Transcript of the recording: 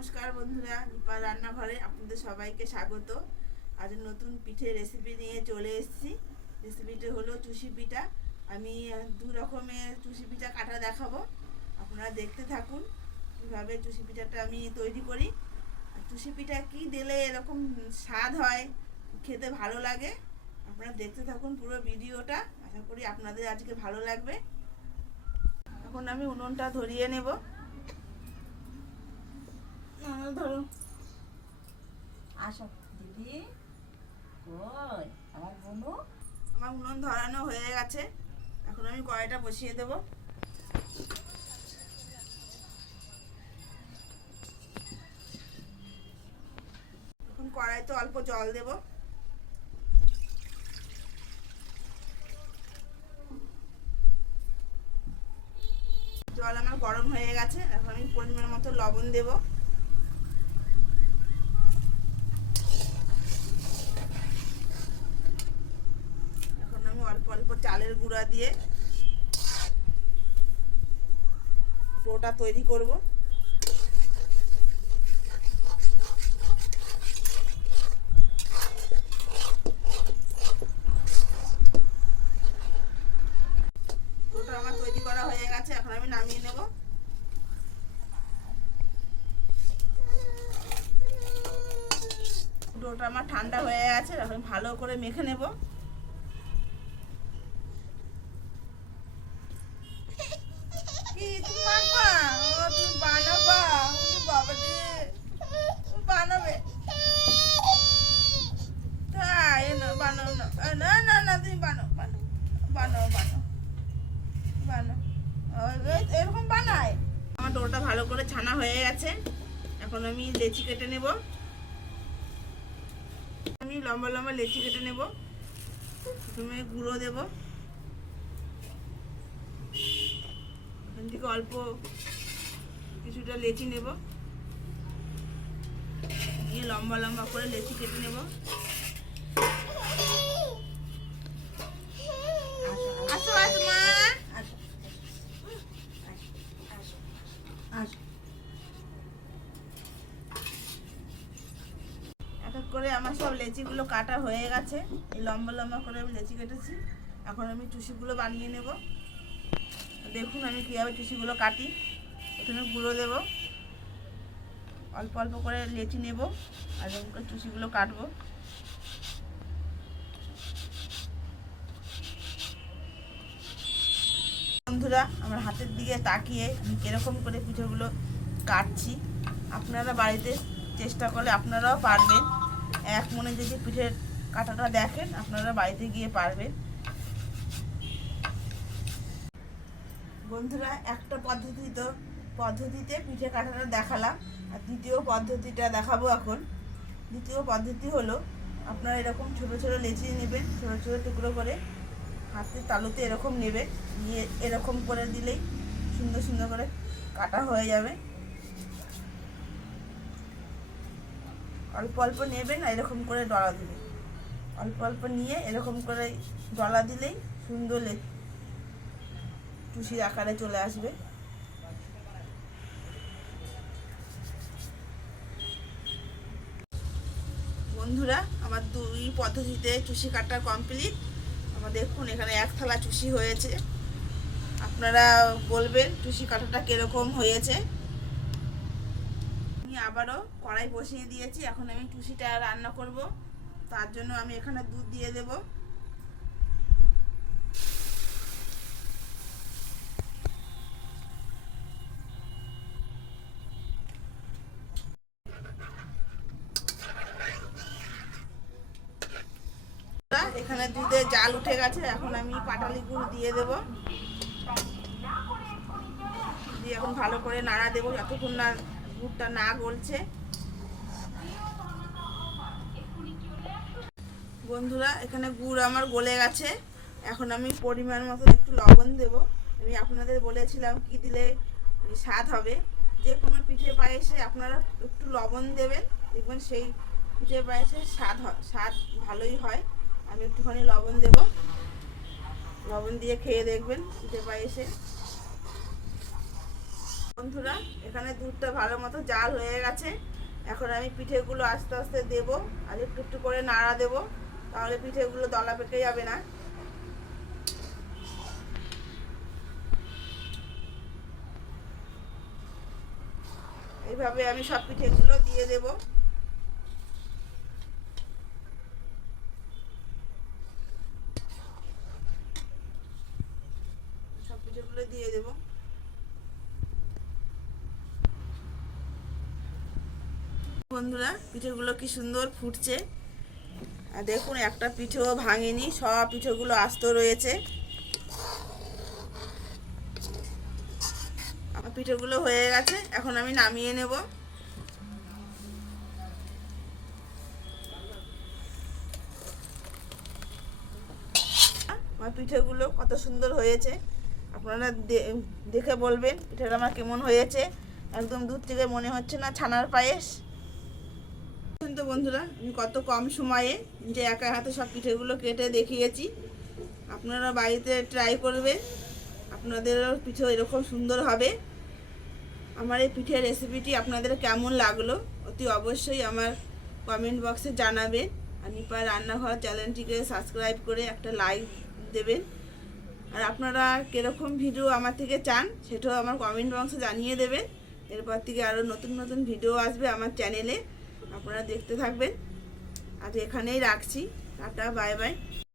নমস্কার বন্ধুরা, নিপা রান্নাঘরে আপনাদের সবাইকে স্বাগত। আজ নতুন পিঠে রেসিপি নিয়ে চলে এসেছি। রেসিপিটা হলো চুষি পিঠা। আমি দু রকমের চুষি পিঠা কাটা দেখাবো, আপনারা দেখতে থাকুন কীভাবে চুষি পিঠাটা আমি তৈরি করি। আর চুষি পিঠা কী দিলে এরকম স্বাদ হয়, খেতে ভালো লাগে, আপনারা দেখতে থাকুন পুরো ভিডিওটা। আশা করি আপনাদের আজকে ভালো লাগবে। এখন আমি উনুনটা ধরিয়ে নেব। ধরো, আসো দিদি। কই আমার বোনু? আমার উনুন ধরানো হয়ে গেছে। এখন আমি কড়াইটা বসিয়ে দেব। এখন কড়াইতে অল্প জল দেব। জল আমার গরম হয়ে গেছে। এখন আমি পরিমাণ মতো লবণ দেব। এখন আমি অল্প অল্প চালের গুঁড়া দিয়ে ডোটা তৈরি করব। ডোটা আমার তৈরি করা হয়ে গেছে। এখন আমি নামিয়ে নেব। ডোটা আমার ঠান্ডা হয়ে গেছে। এখন ভালো করে মেখে নেব। কি তুমি মাখবা? ও তুমি বানাবা? বাবা রে, বানাবে? তাই না, বানাও না। না না না, তুমি বানাও বানাও বানাও বানাও বানাও। এরকম বানায়। আমার ডোটা ভালো করে ছানা হয়ে গেছে। এখন আমি লেচি কেটে নেব। আমি লম্বা লম্বা লেচি কেটে নেব। প্রথমে গুঁড়ো দেব। এখান থেকে অল্প কিছুটা লেচি নেব, নিয়ে লম্বা লম্বা করে লেচি কেটে নেব। আসো আসো মা, আসো আসো আসো। এক এক করে আমার সব লেচিগুলো কাটা হয়ে গেছে। এই লম্বা লম্বা করে আমি লেচি কেটেছি। এখন আমি চুষিগুলো বানিয়ে নেব। দেখুন আমি কীভাবে চুষিগুলো কাটি। প্রথমে গুঁড়ো দেব, অল্প অল্প করে লেচি নেব, আর এরকম করে চুষিগুলো কাটবো। বন্ধুরা, আমার হাতের দিকে তাকিয়ে আমি কীরকম করে পিঠেগুলো কাটছি, আপনারা বাড়িতে চেষ্টা করলে আপনারাও পারবেন। এক মনে যদি পিঠের কাটাটা দেখেন, আপনারা বাড়িতে গিয়ে পারবেন। বন্ধুরা, একটা পদ্ধতিতে পিঠে কাটাটা দেখালাম, আর দ্বিতীয় পদ্ধতিটা দেখাবো এখন। দ্বিতীয় পদ্ধতি হলো, আপনারা এরকম ছোট ছোট লেচি নেবেন, ছোট ছোট টুকরো করে হাতের তালুতে এরকম নেবেন, নিয়ে এরকম করে দিলেই সুন্দর সুন্দর করে কাটা হয়ে যাবে। অল্প অল্প নেবেন আর এরকম করে ডলা দিবেন। অল্প অল্প নিয়ে এরকম করে ডলা দিলেই সুন্দর টুসির আকারে চলে আসবে। বন্ধুরা, আমার দুই পদ্ধতিতে চুষি কাটা কমপ্লিট। আমার দেখুন এখানে এক থালা চুষি হয়েছে। আপনারা বলবেন চুষি কাটাটা কীরকম হয়েছে। আমি আবারও কড়াই বসিয়ে দিয়েছি। এখন আমি চুষিটা রান্না করব। তার জন্য আমি এখানে দুধ দিয়ে দেব। এখানে দুধে জাল উঠে গেছে। এখন আমি পাটালি গুড় দিয়ে দেব। দিয়ে এখন ভালো করে নাড়া দেবো যতক্ষণ না গুড়টা না গলছে। বন্ধুরা, এখানে গুড় আমার গলে গেছে। এখন আমি পরিমাণ মতো একটু লবণ দেব। আমি আপনাদের বলেছিলাম কি দিলে স্বাদ হবে। যে কোনো পিঠে পায়েসে আপনারা একটু লবণ দেবেন, দেখবেন সেই পিঠে পায়েসে স্বাদ ভালোই হয়। আমি একটুখানি লবণ দেব। লবণ দিয়ে খেয়ে দেখবেন পিঠে পায়েসে। বন্ধুরা, এখানে দুধটা ভালো মতো জাল হয়ে গেছে। এখন আমি পিঠেগুলো আস্তে আস্তে দেবো আর একটু একটু করে নাড়া দেবো, তাহলে পিঠেগুলো দলা পেকে যাবে না। এইভাবে আমি সব পিঠেগুলো দিয়ে দেব। সব পিঠেগুলো দিয়ে দেব। বন্ধুরা, পিঠেগুলো কি সুন্দর ফুটছে, আর দেখুন একটা পিঠেও ভাঙেনি, সব পিঠেগুলো আস্ত রয়েছে। আমার পিঠেগুলো হয়ে গেছে, এখন আমি নামিয়ে নেব। আমার পিঠেগুলো কত সুন্দর হয়েছে, আপনারা দেখে বলবেন পিঠেটা আমার কেমন হয়েছে। একদম দুধ থেকে মনে হচ্ছে না ছানার পায়েস। তো বন্ধুরা, আমি কত কম সময়ে যে একা হাতে সব পিঠেগুলো কেটে দেখিয়েছি। আপনারা বাড়িতে ট্রাই করবেন, আপনাদেরও পিঠে এরকম সুন্দর হবে। আমার এই পিঠের রেসিপিটি আপনাদের কেমন লাগলো অতি অবশ্যই আমার কমেন্ট বক্সে জানাবেন। আর নিপা রান্নাঘর চ্যানেলটিকে সাবস্ক্রাইব করে একটা লাইক দেবেন। আর আপনারা কীরকম ভিডিও আমার থেকে চান সেটাও আমার কমেন্ট বক্সে জানিয়ে দেবেন। এরপর থেকে আরও নতুন নতুন ভিডিও আসবে আমার চ্যানেলে, আপনারা দেখতে থাকবেন। আজ এখানেই রাখছি, টাটা, বাই বাই।